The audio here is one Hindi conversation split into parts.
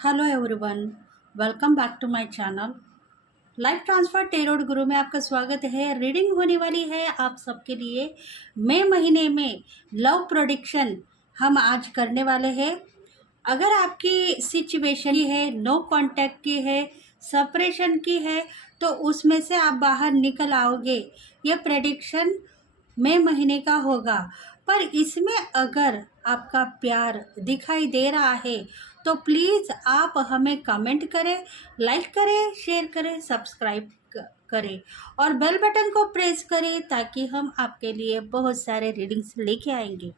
Hello everyone, welcome back to my channel. Life transfer tarot Guru में आपका स्वागत है। रीडिंग होने वाली है आप सबके लिए मई महीने में लव प्रेडिक्शन हम आज करने वाले हैं। अगर आपकी सिचुएशन की है, नो कांटेक्ट की है, सेपरेशन की है, तो उसमें से आप बाहर निकल आओगे। यह प्रेडिक्शन मई महीने का होगा। पर इसमें अगर आपका प्यार दिखाई दे रहा है तो प्लीज़ आप हमें कमेंट करें, लाइक करें, शेयर करें, सब्सक्राइब करें और बेल बटन को प्रेस करें ताकि हम आपके लिए बहुत सारे रीडिंग्स लेके आएंगे।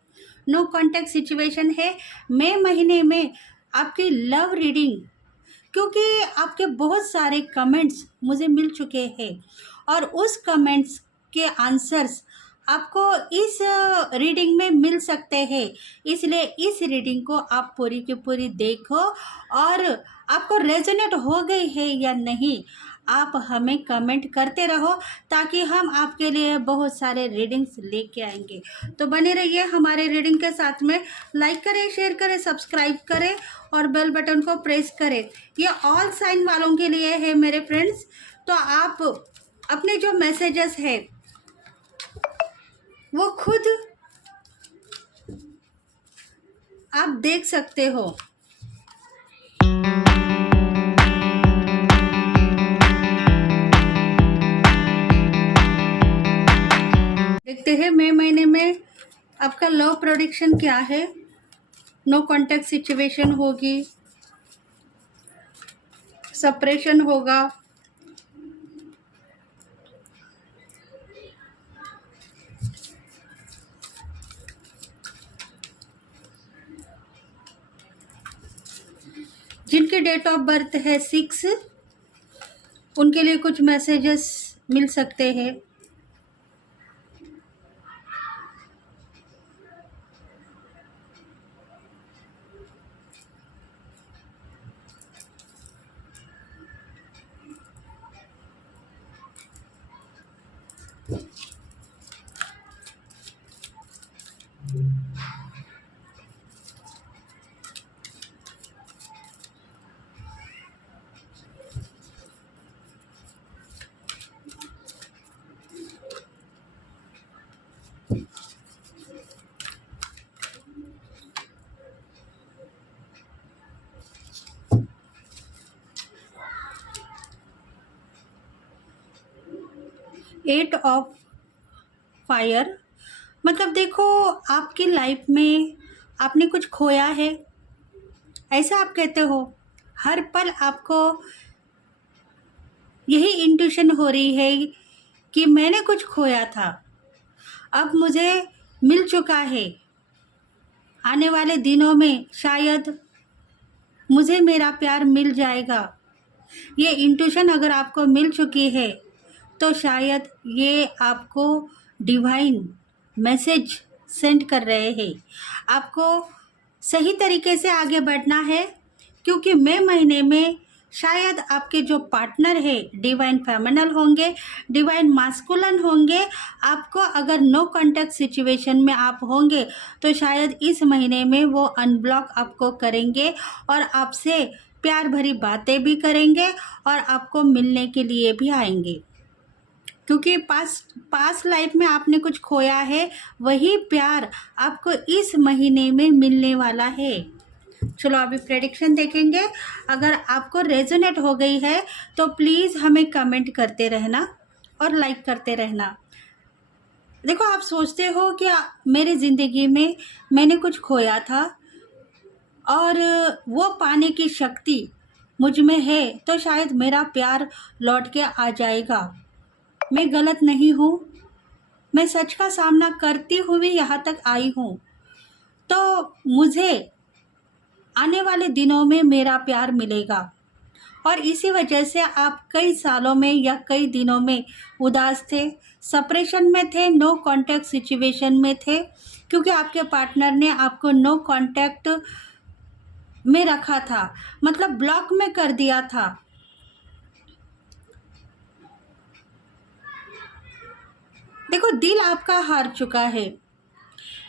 नो कांटेक्ट सिचुएशन है मई महीने में आपकी लव रीडिंग, क्योंकि आपके बहुत सारे कमेंट्स मुझे मिल चुके हैं और उस कमेंट्स के आंसर्स आपको इस रीडिंग में मिल सकते हैं। इसलिए इस रीडिंग को आप पूरी की पूरी देखो और आपको रेजोनेट हो गई है या नहीं आप हमें कमेंट करते रहो ताकि हम आपके लिए बहुत सारे रीडिंग्स लेके आएंगे। तो बने रहिए हमारे रीडिंग के साथ में। लाइक करें, शेयर करें, सब्सक्राइब करें और बेल बटन को प्रेस करें। ये ऑल साइन वालों के लिए है मेरे फ्रेंड्स। तो आप अपने जो मैसेजेस है वो खुद आप देख सकते हो। देखते हैं मई महीने में आपका लव प्रेडिक्शन क्या है। नो कांटेक्ट सिचुएशन होगी, सेपरेशन होगा, जिनके डेट ऑफ बर्थ है 6 उनके लिए कुछ मैसेजेस मिल सकते हैं। एट ऑफ फायर, मतलब देखो आपकी लाइफ में आपने कुछ खोया है, ऐसा आप कहते हो। हर पल आपको यही इंट्यूशन हो रही है कि मैंने कुछ खोया था, अब मुझे मिल चुका है। आने वाले दिनों में शायद मुझे मेरा प्यार मिल जाएगा। ये इंट्यूशन अगर आपको मिल चुकी है तो शायद ये आपको डिवाइन मैसेज सेंड कर रहे हैं। आपको सही तरीके से आगे बढ़ना है, क्योंकि मई महीने में शायद आपके जो पार्टनर है डिवाइन फेमिनल होंगे, डिवाइन मास्कुलिन होंगे। आपको अगर नो कांटेक्ट सिचुएशन में आप होंगे तो शायद इस महीने में वो अनब्लॉक आपको करेंगे और आपसे प्यार भरी बातें भी और आपको मिलने के लिए भी आएंगे, क्योंकि पास्ट लाइफ में आपने कुछ खोया है, वही प्यार आपको इस महीने में मिलने वाला है। चलो अभी प्रेडिक्शन देखेंगे। अगर आपको रेजोनेट हो गई है तो प्लीज़ हमें कमेंट करते रहना और लाइक करते रहना। देखो आप सोचते हो कि मेरी ज़िंदगी में मैंने कुछ खोया था और वो पाने की शक्ति मुझ में है, तो शायद मेरा प्यार लौट के आ जाएगा। मैं गलत नहीं हूँ, मैं सच का सामना करती हुई यहाँ तक आई हूँ, तो मुझे आने वाले दिनों में मेरा प्यार मिलेगा। और इसी वजह से आप कई सालों में या कई दिनों में उदास थे, सेपरेशन में थे, नो कांटेक्ट सिचुएशन में थे, क्योंकि आपके पार्टनर ने आपको नो कांटेक्ट में रखा था, मतलब ब्लॉक में कर दिया था। देखो दिल आपका हार चुका है,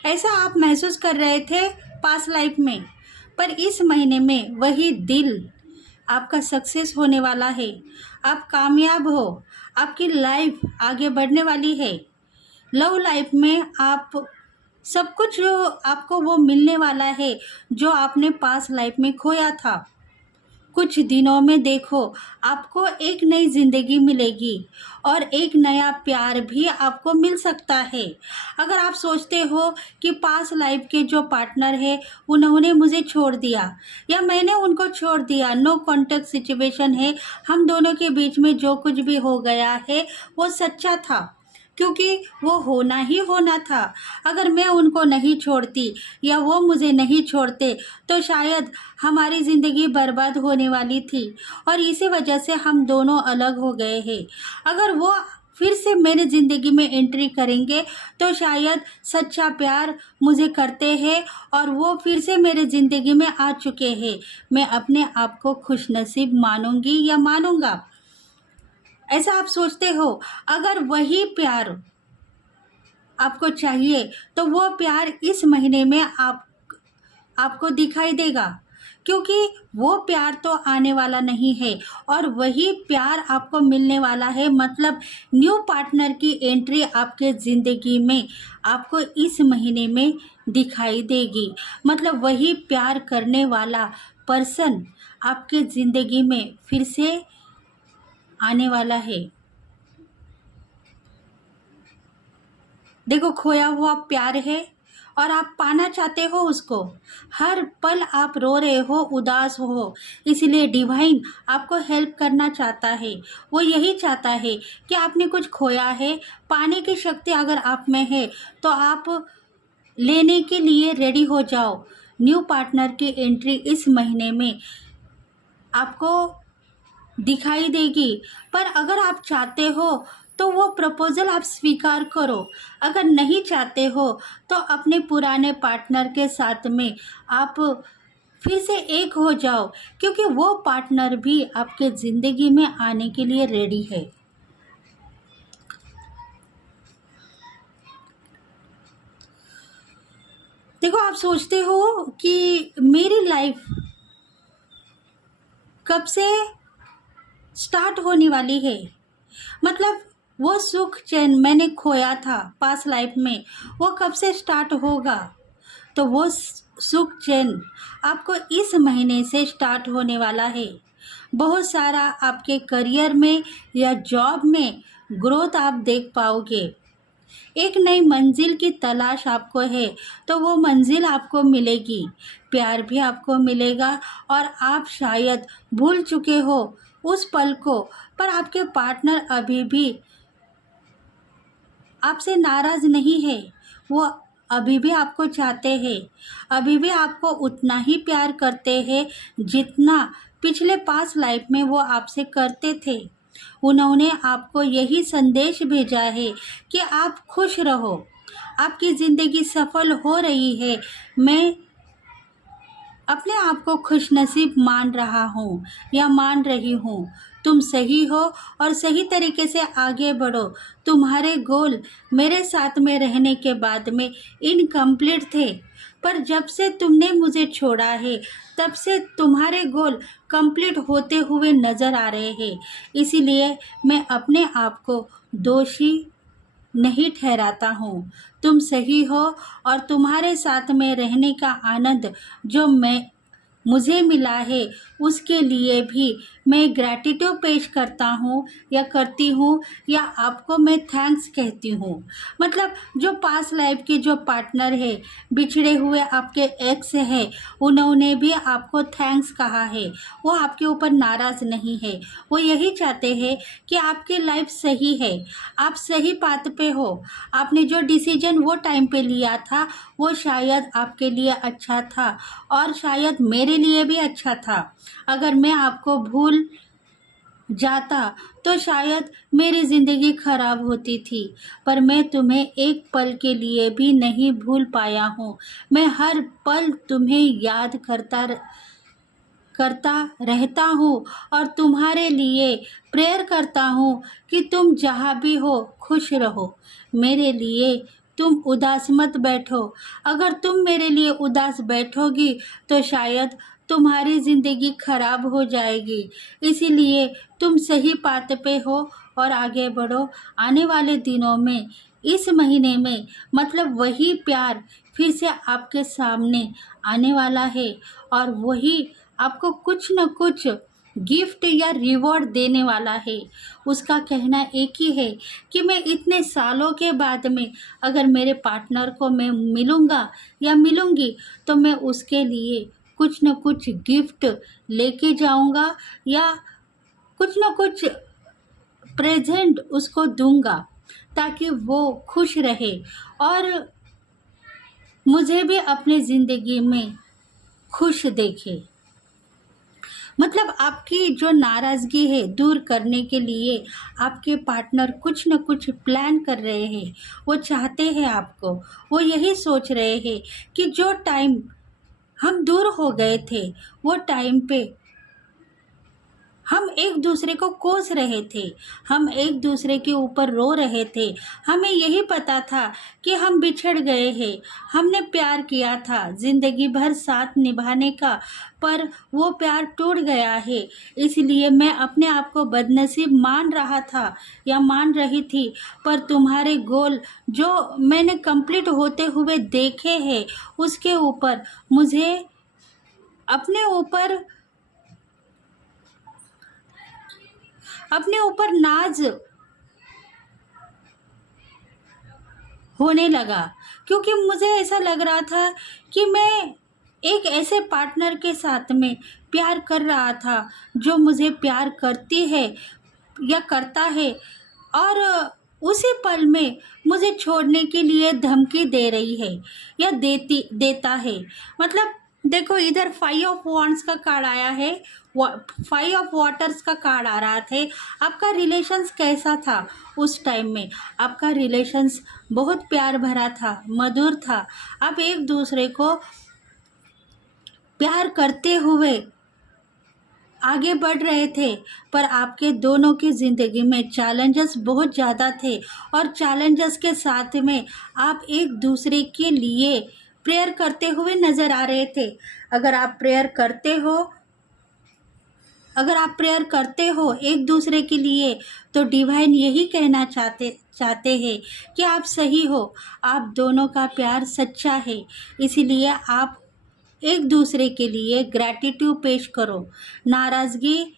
ऐसा आप महसूस कर रहे थे पास्ट लाइफ में। पर इस महीने में वही दिल आपका सक्सेस होने वाला है। आप कामयाब हो, आपकी लाइफ आगे बढ़ने वाली है। लव लाइफ में आप सब कुछ आपको वो मिलने वाला है जो आपने पास्ट लाइफ में खोया था। कुछ दिनों में देखो, आपको एक नई ज़िंदगी मिलेगी और एक नया प्यार भी आपको मिल सकता है। अगर आप सोचते हो कि पास्ट लाइफ के जो पार्टनर है उन्होंने मुझे छोड़ दिया या मैंने उनको छोड़ दिया, नो कॉन्टेक्ट सिचुएशन है, हम दोनों के बीच में जो कुछ भी हो गया है वो सच्चा था, क्योंकि वो होना ही होना था। अगर मैं उनको नहीं छोड़ती या वो मुझे नहीं छोड़ते तो शायद हमारी ज़िंदगी बर्बाद होने वाली थी और इसी वजह से हम दोनों अलग हो गए हैं। अगर वो फिर से मेरे ज़िंदगी में एंट्री करेंगे तो शायद सच्चा प्यार मुझे करते हैं और वो फिर से मेरे ज़िंदगी में आ चुके हैं। मैं अपने आप को खुशनसीब मानूंगी या मानूंगा, ऐसा आप सोचते हो। अगर वही प्यार आपको चाहिए तो वो प्यार इस महीने में आपको दिखाई देगा, क्योंकि वो प्यार तो आने वाला नहीं है और वही प्यार आपको मिलने वाला है। मतलब न्यू पार्टनर की एंट्री आपके ज़िंदगी में आपको इस महीने में दिखाई देगी। मतलब वही प्यार करने वाला पर्सन आपके ज़िंदगी में फिर से आने वाला है। देखो, खोया हुआ प्यार है और आप पाना चाहते हो उसको। हर पल आप रो रहे हो, उदास हो, इसलिए डिवाइन आपको हेल्प करना चाहता है। वो यही चाहता है कि आपने कुछ खोया है, पाने की शक्ति अगर आप में है तो आप लेने के लिए रेडी हो जाओ। न्यू पार्टनर की एंट्री इस महीने में आपको दिखाई देगी। पर अगर आप चाहते हो तो वो प्रपोज़ल आप स्वीकार करो। अगर नहीं चाहते हो तो अपने पुराने पार्टनर के साथ में आप फिर से एक हो जाओ, क्योंकि वो पार्टनर भी आपके ज़िंदगी में आने के लिए रेडी है। देखो, आप सोचते हो कि मेरी लाइफ कब से स्टार्ट होने वाली है। मतलब वो सुख चैन मैंने खोया था पास्ट लाइफ में, वो कब से स्टार्ट होगा। तो वो सुख चैन आपको इस महीने से स्टार्ट होने वाला है। बहुत सारा आपके करियर में या जॉब में ग्रोथ आप देख पाओगे। एक नई मंजिल की तलाश आपको है तो वो मंजिल आपको मिलेगी। प्यार भी आपको मिलेगा और आप शायद भूल चुके हो उस पल को, पर आपके पार्टनर अभी भी आपसे नाराज़ नहीं है। वो अभी भी आपको चाहते हैं, अभी भी आपको उतना ही प्यार करते हैं जितना पिछले पास्ट लाइफ में वो आपसे करते थे। उन्होंने आपको यही संदेश भेजा है कि आप खुश रहो, आपकी ज़िंदगी सफल हो रही है। मैं अपने आप को खुशनसीब मान रहा हूँ या मान रही हूँ। तुम सही हो और सही तरीके से आगे बढ़ो। तुम्हारे गोल मेरे साथ में रहने के बाद में इनकम्प्लीट थे, पर जब से तुमने मुझे छोड़ा है तब से तुम्हारे गोल कंप्लीट होते हुए नज़र आ रहे हैं। इसीलिए मैं अपने आप को दोषी नहीं ठहराता हूँ। तुम सही हो और तुम्हारे साथ में रहने का आनंद जो मुझे मिला है उसके लिए भी मैं ग्रैटिट्यूड पेश करता हूँ या करती हूँ, या आपको मैं थैंक्स कहती हूँ। मतलब जो पास्ट लाइफ के जो पार्टनर है, बिछड़े हुए आपके एक्स है, उन्होंने भी आपको थैंक्स कहा है। वो आपके ऊपर नाराज़ नहीं है। वो यही चाहते हैं कि आपकी लाइफ सही है, आप सही बात पे हो। आपने जो डिसीजन वो टाइम पे लिया था वो शायद आपके लिए अच्छा था और शायद मेरे लिए भी अच्छा था। अगर मैं आपको भूल जाता तो शायद मेरी ज़िंदगी खराब होती थी, पर मैं तुम्हें एक पल के लिए भी नहीं भूल पाया हूँ। मैं हर पल तुम्हें याद करता रहता हूँ और तुम्हारे लिए प्रेयर करता हूँ कि तुम जहाँ भी हो खुश रहो। मेरे लिए तुम उदास मत बैठो। अगर तुम मेरे लिए उदास बैठोगी तो शायद तुम्हारी ज़िंदगी खराब हो जाएगी। इसीलिए तुम सही बात पे हो और आगे बढ़ो। आने वाले दिनों में, इस महीने में, मतलब वही प्यार फिर से आपके सामने आने वाला है और वही आपको कुछ न कुछ गिफ्ट या रिवॉर्ड देने वाला है। उसका कहना एक ही है कि मैं इतने सालों के बाद में अगर मेरे पार्टनर को मैं मिलूँगा या मिलूँगी तो मैं उसके लिए कुछ न कुछ गिफ्ट लेके जाऊँगा या कुछ न कुछ प्रेजेंट उसको दूँगा ताकि वो खुश रहे और मुझे भी अपनी ज़िंदगी में खुश देखे। मतलब आपकी जो नाराज़गी है दूर करने के लिए आपके पार्टनर कुछ न कुछ प्लान कर रहे हैं। वो चाहते हैं आपको, वो यही सोच रहे हैं कि जो टाइम हम दूर हो गए थे वो टाइम पे हम एक दूसरे को कोस रहे थे, हम एक दूसरे के ऊपर रो रहे थे। हमें यही पता था कि हम बिछड़ गए हैं, हमने प्यार किया था ज़िंदगी भर साथ निभाने का, पर वो प्यार टूट गया है। इसलिए मैं अपने आप को बदनसीब मान रहा था या मान रही थी, पर तुम्हारे गोल जो मैंने कंप्लीट होते हुए देखे हैं उसके ऊपर मुझे अपने ऊपर नाज होने लगा, क्योंकि मुझे ऐसा लग रहा था कि मैं एक ऐसे पार्टनर के साथ में प्यार कर रहा था जो मुझे प्यार करती है या करता है और उसी पल में मुझे छोड़ने के लिए धमकी दे रही है या देता है। मतलब देखो, इधर 5 ऑफ वॉन्ड्स का कार्ड आया है, 5 ऑफ वाटर्स का कार्ड आ रहा थे। आपका रिलेशंस कैसा था उस टाइम में? आपका रिलेशंस बहुत प्यार भरा था, मधुर था। आप एक दूसरे को प्यार करते हुए आगे बढ़ रहे थे, पर आपके दोनों की ज़िंदगी में चैलेंजेस बहुत ज़्यादा थे और चैलेंजेस के साथ में आप एक दूसरे के लिए प्रेयर करते हुए नज़र आ रहे थे। अगर आप प्रेयर करते हो एक दूसरे के लिए तो डिवाइन यही कहना चाहते हैं कि आप सही हो, आप दोनों का प्यार सच्चा है। इसीलिए आप एक दूसरे के लिए ग्रैटिट्यूड पेश करो, नाराज़गी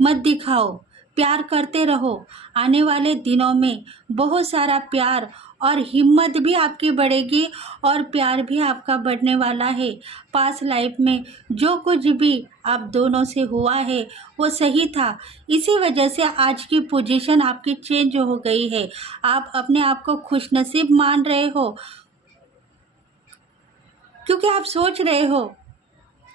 मत दिखाओ, प्यार करते रहो। आने वाले दिनों में बहुत सारा प्यार और हिम्मत भी आपकी बढ़ेगी और प्यार भी आपका बढ़ने वाला है। पास्ट लाइफ में जो कुछ भी आप दोनों से हुआ है वो सही था, इसी वजह से आज की पोजीशन आपकी चेंज हो गई है। आप अपने आप को खुशनसीब मान रहे हो क्योंकि आप सोच रहे हो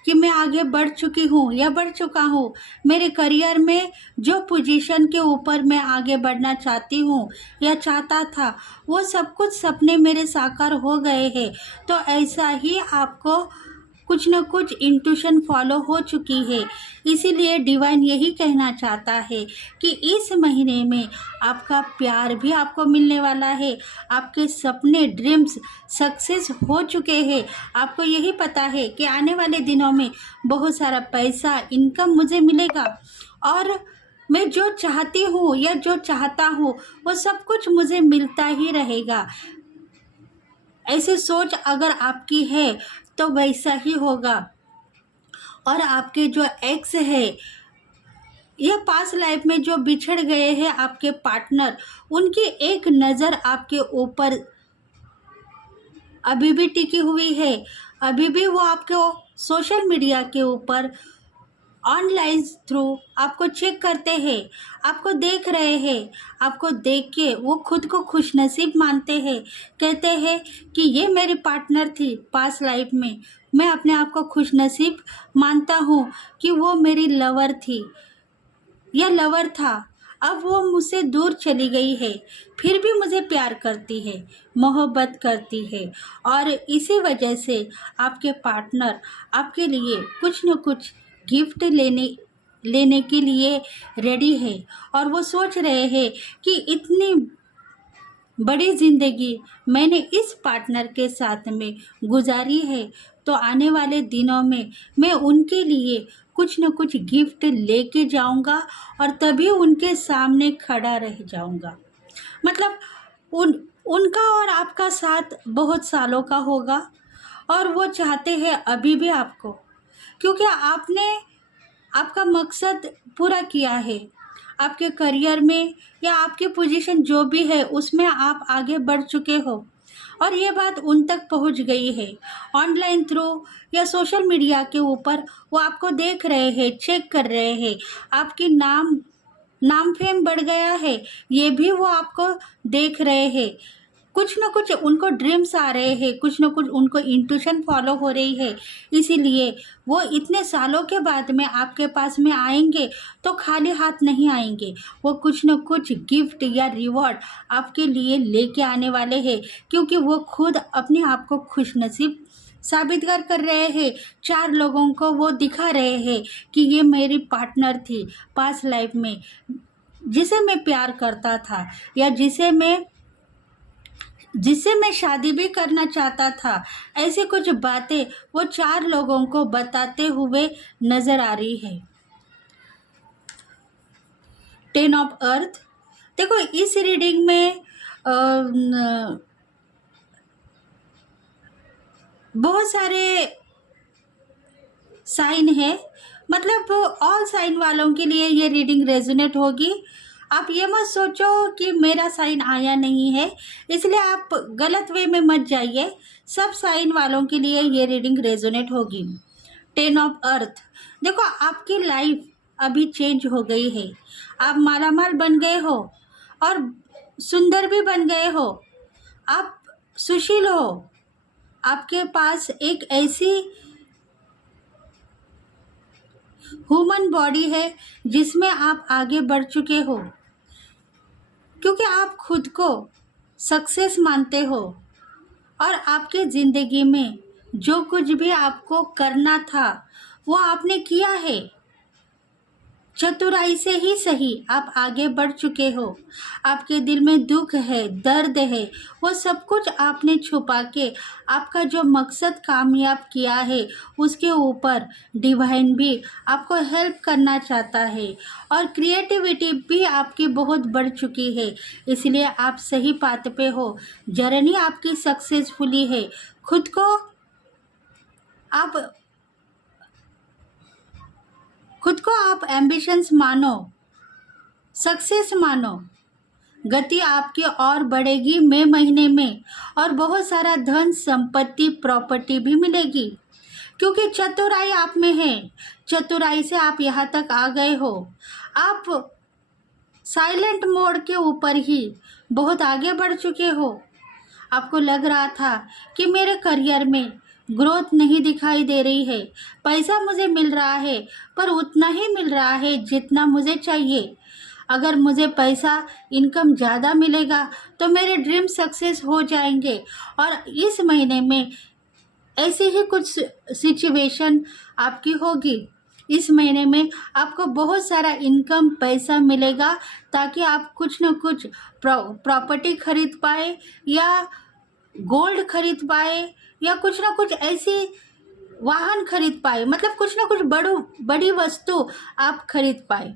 कि मैं आगे बढ़ चुकी हूँ या बढ़ चुका हूँ। मेरे करियर में जो पोजीशन के ऊपर मैं आगे बढ़ना चाहती हूँ या चाहता था वो सब कुछ सपने मेरे साकार हो गए हैं। तो ऐसा ही आपको कुछ न कुछ इंट्यूशन फॉलो हो चुकी है। इसीलिए डिवाइन यही कहना चाहता है कि इस महीने में आपका प्यार भी आपको मिलने वाला है। आपके सपने, ड्रीम्स सक्सेस हो चुके हैं। आपको यही पता है कि आने वाले दिनों में बहुत सारा पैसा, इनकम मुझे मिलेगा और मैं जो चाहती हूँ या जो चाहता हूँ वो सब कुछ मुझे मिलता ही रहेगा। ऐसी सोच अगर आपकी है तो वैसा ही होगा। और आपके जो एक्स है या पास्ट लाइफ में जो बिछड़ गए हैं आपके पार्टनर, उनकी एक नज़र आपके ऊपर अभी भी टिकी हुई है। अभी भी वो आपको सोशल मीडिया के ऊपर ऑनलाइन थ्रू आपको चेक करते हैं, आपको देख रहे हैं। आपको देख के वो खुद को खुशनसीब मानते हैं, कहते हैं कि ये मेरी पार्टनर थी पास्ट लाइफ में। मैं अपने आप को खुशनसीब मानता हूँ कि वो मेरी लवर थी या लवर था। अब वो मुझसे दूर चली गई है, फिर भी मुझे प्यार करती है, मोहब्बत करती है और इसी वजह से आपके पार्टनर आपके लिए कुछ न कुछ गिफ्ट लेने के लिए रेडी है। और वो सोच रहे हैं कि इतनी बड़ी ज़िंदगी मैंने इस पार्टनर के साथ में गुजारी है, तो आने वाले दिनों में मैं उनके लिए कुछ न कुछ गिफ्ट लेके जाऊंगा और तभी उनके सामने खड़ा रह जाऊंगा। मतलब उन उनका और आपका साथ बहुत सालों का होगा और वो चाहते हैं अभी भी आपको, क्योंकि आपने आपका मकसद पूरा किया है। आपके करियर में या आपकी पोजीशन जो भी है उसमें आप आगे बढ़ चुके हो और ये बात उन तक पहुंच गई है। ऑनलाइन थ्रू या सोशल मीडिया के ऊपर वो आपको देख रहे हैं, चेक कर रहे हैं, आपकी नाम फेम बढ़ गया है, ये भी वो आपको देख रहे हैं। कुछ न कुछ उनको ड्रीम्स आ रहे हैं, कुछ न कुछ उनको इंट्यूशन फॉलो हो रही है, इसीलिए वो इतने सालों के बाद में आपके पास में आएंगे तो खाली हाथ नहीं आएंगे। वो कुछ न कुछ गिफ्ट या रिवॉर्ड आपके लिए लेके आने वाले हैं, क्योंकि वो खुद अपने आप को खुशनसीब साबित कर रहे हैं। 4 लोगों को वो दिखा रहे हैं कि ये मेरी पार्टनर थी पास्ट लाइफ में, जिसे मैं प्यार करता था या जिससे मैं शादी भी करना चाहता था। ऐसी कुछ बातें वो 4 लोगों को बताते हुए नजर आ रही है। 10 ऑफ अर्थ, देखो इस रीडिंग में बहुत सारे साइन है, मतलब ऑल साइन वालों के लिए ये रीडिंग रेजोनेट होगी। आप ये मत सोचो कि मेरा साइन आया नहीं है, इसलिए आप गलत वे में मत जाइए। सब साइन वालों के लिए ये रीडिंग रेजोनेट होगी। 10 ऑफ अर्थ, देखो आपकी लाइफ अभी चेंज हो गई है। आप मालामाल बन गए हो और सुंदर भी बन गए हो। आप सुशील हो, आपके पास एक ऐसी ह्यूमन बॉडी है जिसमें आप आगे बढ़ चुके हो, क्योंकि आप खुद को सक्सेस मानते हो और आपके ज़िंदगी में जो कुछ भी आपको करना था वो आपने किया है। चतुराई से ही सही आप आगे बढ़ चुके हो। आपके दिल में दुख है, दर्द है, वो सब कुछ आपने छुपा के आपका जो मकसद कामयाब किया है उसके ऊपर डिवाइन भी आपको हेल्प करना चाहता है और क्रिएटिविटी भी आपकी बहुत बढ़ चुकी है, इसलिए आप सही पाथ पे हो। जर्नी आपकी सक्सेसफुली है। खुद को आप एम्बिशंस मानो, सक्सेस मानो। गति आपकी और बढ़ेगी मई महीने में और बहुत सारा धन संपत्ति प्रॉपर्टी भी मिलेगी, क्योंकि चतुराई आप में है। चतुराई से आप यहाँ तक आ गए हो। आप साइलेंट मोड के ऊपर ही बहुत आगे बढ़ चुके हो। आपको लग रहा था कि मेरे करियर में ग्रोथ नहीं दिखाई दे रही है, पैसा मुझे मिल रहा है पर उतना ही मिल रहा है जितना मुझे चाहिए। अगर मुझे पैसा इनकम ज़्यादा मिलेगा तो मेरे ड्रीम सक्सेस हो जाएंगे। और इस महीने में ऐसी ही कुछ सिचुएशन आपकी होगी। इस महीने में आपको बहुत सारा इनकम पैसा मिलेगा, ताकि आप कुछ न कुछ प्रॉपर्टी खरीद पाए या गोल्ड खरीद पाए या कुछ ना कुछ ऐसी वाहन खरीद पाए, मतलब कुछ ना कुछ बड़ी वस्तु आप खरीद पाए।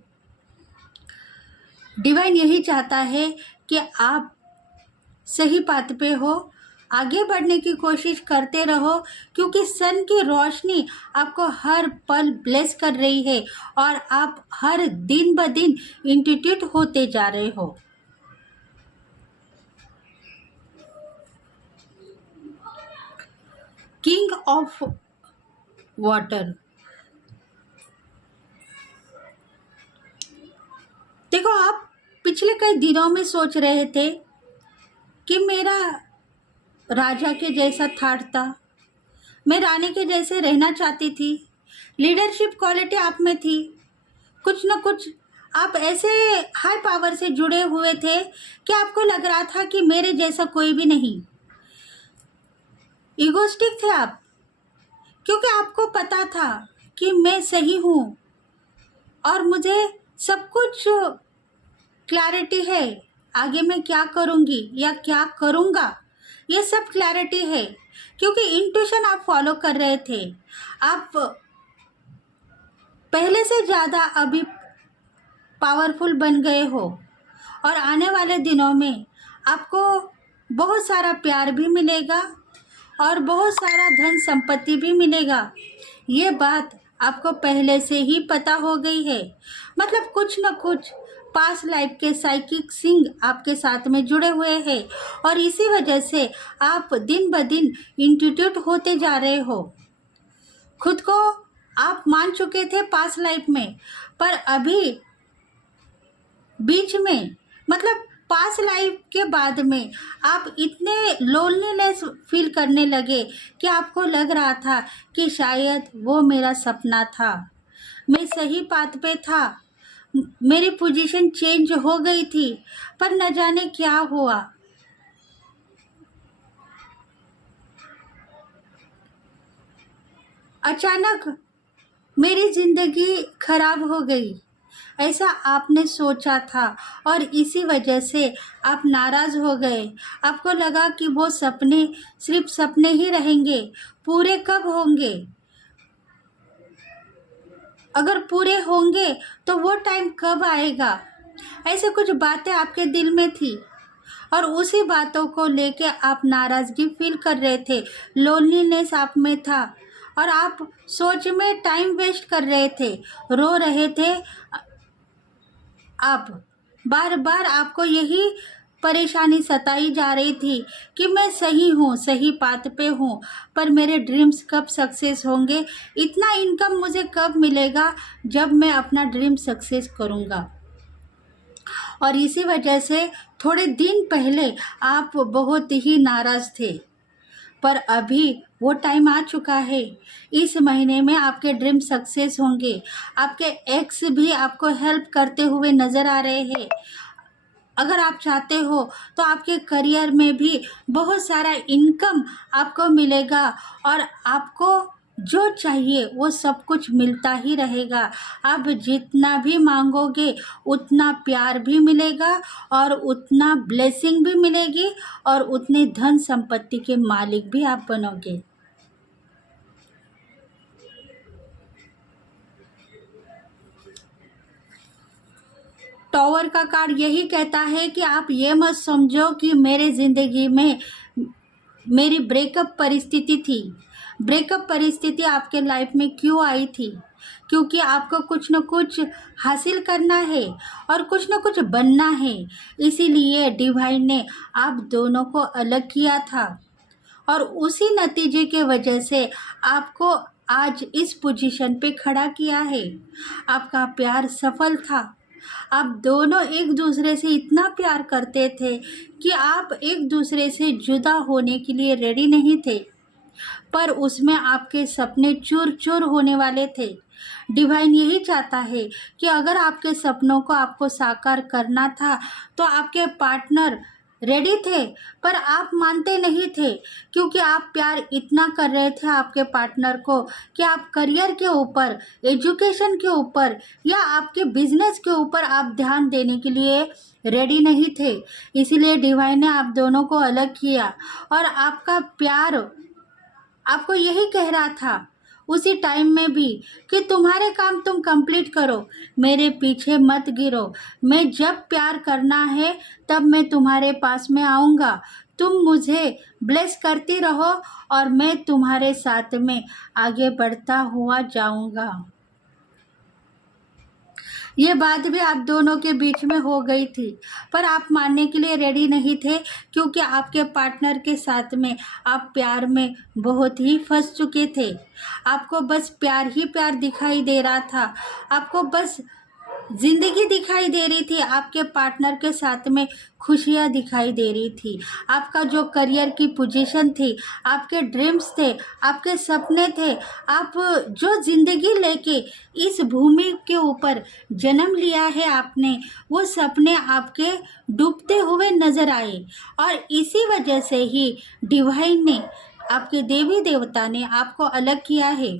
डिवाइन यही चाहता है कि आप सही पाथ पे हो, आगे बढ़ने की कोशिश करते रहो, क्योंकि सन की रोशनी आपको हर पल ब्लेस कर रही है और आप हर दिन ब दिन इंटीट्यूट होते जा रहे हो। किंग ऑफ वाटर, देखो आप पिछले कई दिनों में सोच रहे थे कि मेरा राजा के जैसा थाट था, मैं रानी के जैसे रहना चाहती थी, लीडरशिप क्वालिटी आप में थी। कुछ न कुछ आप ऐसे हाई पावर से जुड़े हुए थे कि आपको लग रहा था कि मेरे जैसा कोई भी नहीं। इगोस्टिक थे आप, क्योंकि आपको पता था कि मैं सही हूँ और मुझे सब कुछ क्लैरिटी है। आगे मैं क्या करूँगी या क्या करूँगा, ये सब क्लैरिटी है। क्योंकि इंट्यूशन आप फॉलो कर रहे थे, आप पहले से ज़्यादा अभी पावरफुल बन गए हो और आने वाले दिनों में आपको बहुत सारा प्यार भी मिलेगा और बहुत सारा धन संपत्ति भी मिलेगा। ये बात आपको पहले से ही पता हो गई है। मतलब कुछ न कुछ पास्ट लाइफ के साइकिक सिंह आपके साथ में जुड़े हुए हैं और इसी वजह से आप दिन ब दिन इंट्यूटिव होते जा रहे हो। खुद को आप मान चुके थे पास्ट लाइफ में, पर अभी बीच में मतलब पास्ट लाइफ के बाद में आप इतने लोनलीनेस फील करने लगे कि आपको लग रहा था कि शायद वो मेरा सपना था, मैं सही पाथ पे था, मेरी पोजीशन चेंज हो गई थी, पर न जाने क्या हुआ। अचानक मेरी ज़िंदगी खराब हो गई, ऐसा आपने सोचा था और इसी वजह से आप नाराज़ हो गए। आपको लगा कि वो सपने सिर्फ सपने ही रहेंगे, पूरे कब होंगे? अगर पूरे होंगे तो वो टाइम कब आएगा? ऐसे कुछ बातें आपके दिल में थी और उसी बातों को लेके आप नाराज़गी फील कर रहे थे, लोनलीनेस आप में था और आप सोच में टाइम वेस्ट कर रहे थे, रो रहे थे। आप बार बार आपको यही परेशानी सताई जा रही थी कि मैं सही हूँ, सही पाथ पे हूँ, पर मेरे ड्रीम्स कब सक्सेस होंगे, इतना इनकम मुझे कब मिलेगा जब मैं अपना ड्रीम सक्सेस करूँगा। और इसी वजह से थोड़े दिन पहले आप बहुत ही नाराज़ थे, पर अभी वो टाइम आ चुका है। इस महीने में आपके ड्रीम सक्सेस होंगे। आपके एक्स भी आपको हेल्प करते हुए नज़र आ रहे हैं। अगर आप चाहते हो तो आपके करियर में भी बहुत सारा इनकम आपको मिलेगा और आपको जो चाहिए वो सब कुछ मिलता ही रहेगा। आप जितना भी मांगोगे उतना प्यार भी मिलेगा और उतना ब्लेसिंग भी मिलेगी और उतने धन संपत्ति के मालिक भी आप बनोगे। टॉवर का कार्ड यही कहता है कि आप ये मत समझो कि मेरे ज़िंदगी में मेरी ब्रेकअप परिस्थिति थी। ब्रेकअप परिस्थिति आपके लाइफ में क्यों आई थी? क्योंकि आपको कुछ न कुछ हासिल करना है और कुछ न कुछ बनना है। इसीलिए डिवाइन ने आप दोनों को अलग किया था और उसी नतीजे के वजह से आपको आज इस पोजीशन पे खड़ा किया है। आपका प्यार सफल था। आप दोनों एक दूसरे से इतना प्यार करते थे कि आप एक दूसरे से जुदा होने के लिए रेडी नहीं थे, पर उसमें आपके सपने चूर चूर होने वाले थे। डिवाइन यही चाहता है कि अगर आपके सपनों को आपको साकार करना था तो आपके पार्टनर रेडी थे, पर आप मानते नहीं थे क्योंकि आप प्यार इतना कर रहे थे आपके पार्टनर को कि आप करियर के ऊपर, एजुकेशन के ऊपर या आपके बिजनेस के ऊपर आप ध्यान देने के लिए रेडी नहीं थे। इसीलिए डिवाइन ने आप दोनों को अलग किया और आपका प्यार आपको यही कह रहा था उसी टाइम में भी कि तुम्हारे काम तुम कंप्लीट करो, मेरे पीछे मत गिरो। मैं जब प्यार करना है तब मैं तुम्हारे पास में आऊँगा, तुम मुझे ब्लेस करती रहो और मैं तुम्हारे साथ में आगे बढ़ता हुआ जाऊँगा। ये बात भी आप दोनों के बीच में हो गई थी, पर आप मानने के लिए रेडी नहीं थे क्योंकि आपके पार्टनर के साथ में आप प्यार में बहुत ही फंस चुके थे। आपको बस प्यार ही प्यार दिखाई दे रहा था, आपको बस ज़िंदगी दिखाई दे रही थी, आपके पार्टनर के साथ में खुशियाँ दिखाई दे रही थी। आपका जो करियर की पोजीशन थी, आपके ड्रीम्स थे, आपके सपने थे, आप जो ज़िंदगी लेके इस भूमि के ऊपर जन्म लिया है आपने, वो सपने आपके डूबते हुए नज़र आए और इसी वजह से ही डिवाइन ने, आपके देवी देवता ने आपको अलग किया है।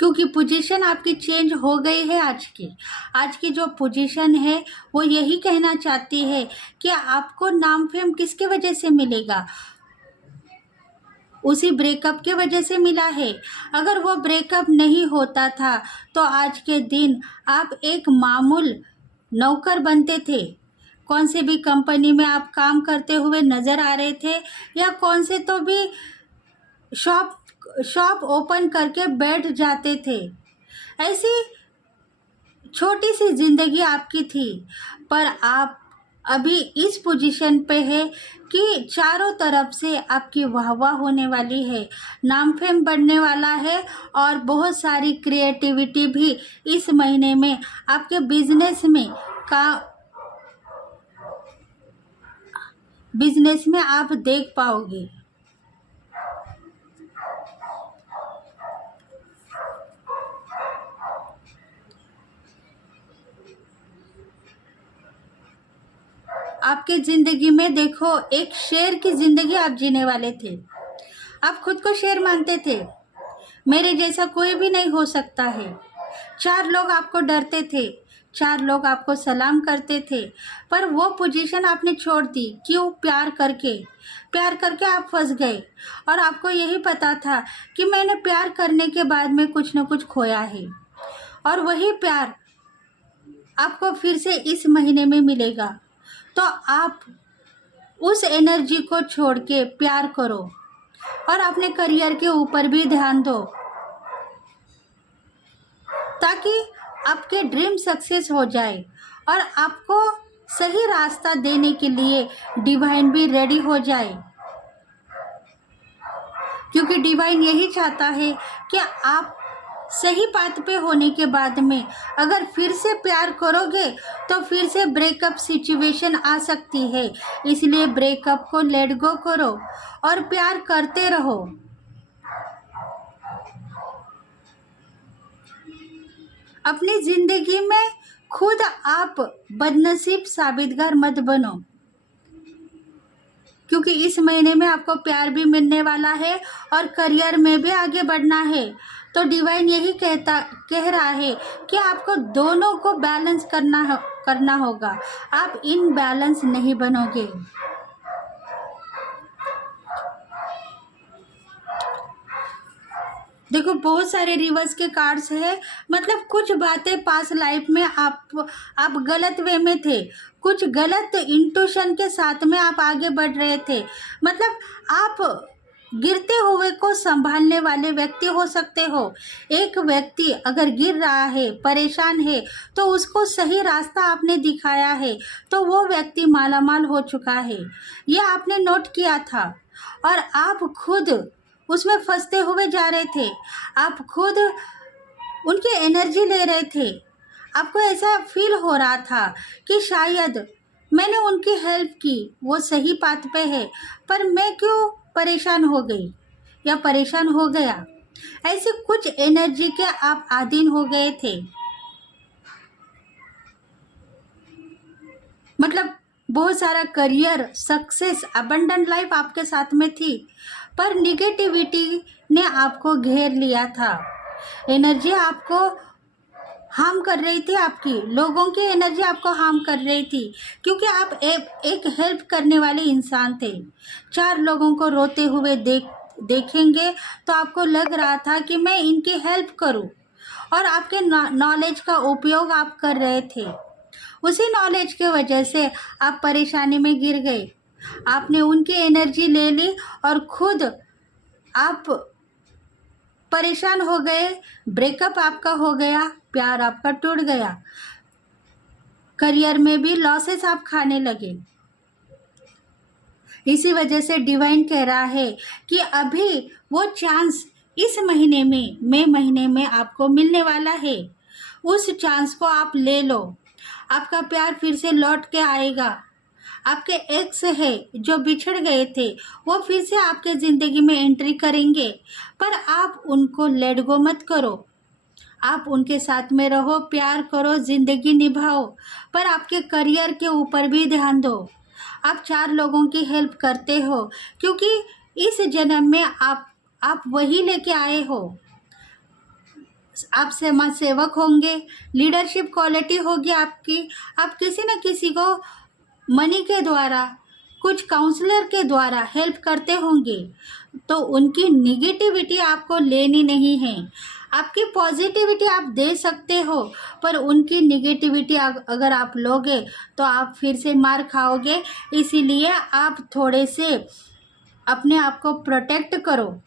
क्योंकि पोजीशन आपकी चेंज हो गई है। आज की जो पोजीशन है वो यही कहना चाहती है कि आपको नाम फेम किसके वजह से मिलेगा, उसी ब्रेकअप के वजह से मिला है। अगर वो ब्रेकअप नहीं होता था तो आज के दिन आप एक मामूल नौकर बनते थे। कौन से भी कंपनी में आप काम करते हुए नज़र आ रहे थे, या कौन से तो भी शॉप ओपन करके बैठ जाते थे। ऐसी छोटी सी जिंदगी आपकी थी, पर आप अभी इस पोजीशन पे है कि चारों तरफ से आपकी वाहवाह होने वाली है, नाम फेम बढ़ने वाला है, और बहुत सारी क्रिएटिविटी भी इस महीने में आपके बिजनेस में आप देख पाओगे। आपके ज़िंदगी में देखो, एक शेर की ज़िंदगी आप जीने वाले थे। आप खुद को शेर मानते थे, मेरे जैसा कोई भी नहीं हो सकता है। 4 लोग आपको डरते थे, 4 लोग आपको सलाम करते थे, पर वो पोजीशन आपने छोड़ दी। क्यों? प्यार करके आप फंस गए, और आपको यही पता था कि मैंने प्यार करने के बाद में कुछ न कुछ खोया है, और वही प्यार आपको फिर से इस महीने में मिलेगा। तो आप उस एनर्जी को छोड़ के प्यार करो, और अपने करियर के ऊपर भी ध्यान दो, ताकि आपके ड्रीम सक्सेस हो जाए, और आपको सही रास्ता देने के लिए डिवाइन भी रेडी हो जाए। क्योंकि डिवाइन यही चाहता है कि आप सही पाथ पे होने के बाद में अगर फिर से प्यार करोगे तो फिर से ब्रेकअप सिचुएशन आ सकती है। इसलिए ब्रेकअप को लेट गो करो और प्यार करते रहो। अपनी जिंदगी में खुद आप बदनसीब साबितगार मत बनो, क्योंकि इस महीने में आपको प्यार भी मिलने वाला है और करियर में भी आगे बढ़ना है। तो डिवाइन यही कह रहा है कि आपको दोनों को बैलेंस करना होगा। आप इनबैलेंस नहीं बनोगे। देखो, बहुत सारे रिवर्स के कार्ड्स है, मतलब कुछ बातें पास लाइफ में आप गलत वे में थे, कुछ गलत इंट्यूशन के साथ में आप आगे बढ़ रहे थे। मतलब आप गिरते हुए को संभालने वाले व्यक्ति हो सकते हो। एक व्यक्ति अगर गिर रहा है, परेशान है, तो उसको सही रास्ता आपने दिखाया है, तो वो व्यक्ति मालामाल हो चुका है। ये आपने नोट किया था, और आप खुद उसमें फंसते हुए जा रहे थे। आप खुद उनकी एनर्जी ले रहे थे। आपको ऐसा फील हो रहा था कि शायद मैंने उनकी हेल्प की, वो सही पाथ पे है, पर मैं क्यों परेशान हो गई या परेशान हो गया। ऐसे कुछ एनर्जी के आप अधीन हो गए थे। मतलब बहुत सारा करियर, सक्सेस, अबंडेंट लाइफ आपके साथ में थी, पर निगेटिविटी ने आपको घेर लिया था। एनर्जी आपको हार्म कर रही थी, आपकी लोगों की एनर्जी आपको हार्म कर रही थी, क्योंकि आप एक हेल्प करने वाले इंसान थे। 4 लोगों को रोते हुए देखेंगे तो आपको लग रहा था कि मैं इनकी हेल्प करूं, और आपके नॉलेज का उपयोग आप कर रहे थे। उसी नॉलेज के वजह से आप परेशानी में गिर गए। आपने उनकी एनर्जी ले ली और खुद आप परेशान हो गए। ब्रेकअप आपका हो गया, प्यार आपका टूट गया, करियर में भी लॉसेस आप खाने लगे। इसी वजह से डिवाइन कह रहा है कि अभी वो चांस इस महीने में, मई महीने में आपको मिलने वाला है। उस चांस को आप ले लो। आपका प्यार फिर से लौट के आएगा। आपके एक्स है जो बिछड़ गए थे, वो फिर से आपके ज़िंदगी में एंट्री करेंगे, पर आप उनको लेट गो मत करो। आप उनके साथ में रहो, प्यार करो, ज़िंदगी निभाओ, पर आपके करियर के ऊपर भी ध्यान दो। आप 4 लोगों की हेल्प करते हो, क्योंकि इस जन्म में आप वही लेके आए हो। आप समाज सेवक होंगे, लीडरशिप क्वालिटी होगी आपकी, आप किसी न किसी को मनी के द्वारा, कुछ काउंसलर के द्वारा हेल्प करते होंगे, तो उनकी निगेटिविटी आपको लेनी नहीं है। आपकी पॉजिटिविटी आप दे सकते हो, पर उनकी निगेटिविटी अगर आप लोगे तो आप फिर से मार खाओगे। इसीलिए आप थोड़े से अपने आप को प्रोटेक्ट करो,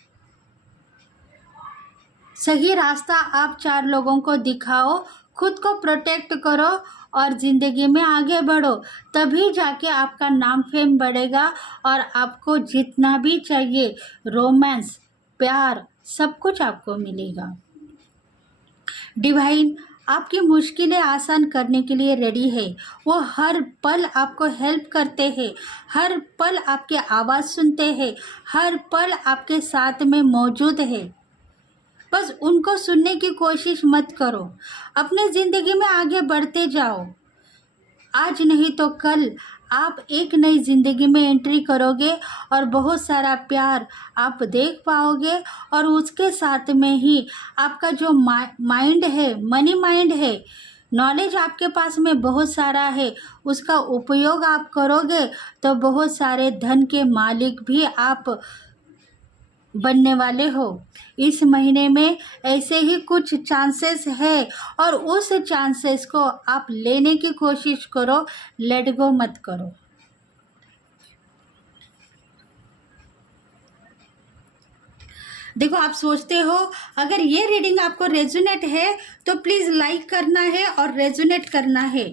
सही रास्ता आप 4 लोगों को दिखाओ, खुद को प्रोटेक्ट करो और ज़िंदगी में आगे बढ़ो। तभी जाके आपका नाम फेम बढ़ेगा और आपको जितना भी चाहिए, रोमांस, प्यार, सब कुछ आपको मिलेगा। डिवाइन आपकी मुश्किलें आसान करने के लिए रेडी है। वो हर पल आपको हेल्प करते हैं, हर पल आपकी आवाज़ सुनते हैं, हर पल आपके साथ में मौजूद है। बस उनको सुनने की कोशिश मत करो, अपने ज़िंदगी में आगे बढ़ते जाओ। आज नहीं तो कल आप एक नई ज़िंदगी में एंट्री करोगे और बहुत सारा प्यार आप देख पाओगे, और उसके साथ में ही आपका जो माइंड है, मनी माइंड है, नॉलेज आपके पास में बहुत सारा है, उसका उपयोग आप करोगे तो बहुत सारे धन के मालिक भी आप बनने वाले हो। इस महीने में ऐसे ही कुछ चांसेस है और उस चांसेस को आप लेने की कोशिश करो, लेट गो मत करो। देखो, आप सोचते हो अगर ये रीडिंग आपको रेजोनेट है तो प्लीज़ लाइक करना है और रेजोनेट करना है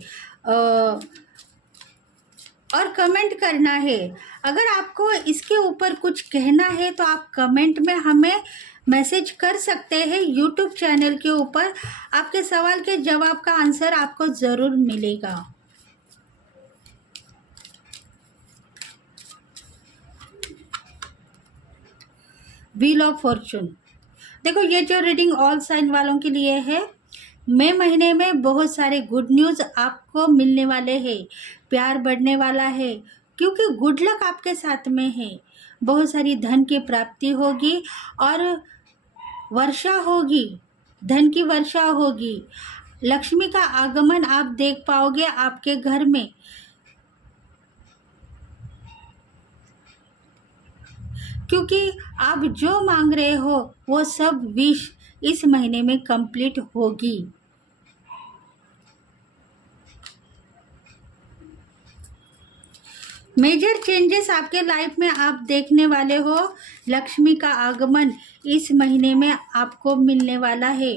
और कमेंट करना है। अगर आपको इसके ऊपर कुछ कहना है तो आप कमेंट में हमें मैसेज कर सकते हैं। यूट्यूब चैनल के ऊपर आपके सवाल के जवाब का आंसर आपको ज़रूर मिलेगा। व्हील ऑफ फॉर्चून, देखो ये जो रीडिंग ऑल साइन वालों के लिए है, मई महीने में बहुत सारे गुड न्यूज़ आपको मिलने वाले हैं। प्यार बढ़ने वाला है क्योंकि गुड लक आपके साथ में है। बहुत सारी धन की प्राप्ति होगी और वर्षा होगी, धन की वर्षा होगी। लक्ष्मी का आगमन आप देख पाओगे आपके घर में। क्योंकि आप जो मांग रहे हो वो सब विश इस महीने में कंप्लीट होगी। मेजर चेंजेस आपके लाइफ में आप देखने वाले हो। लक्ष्मी का आगमन इस महीने में आपको मिलने वाला है।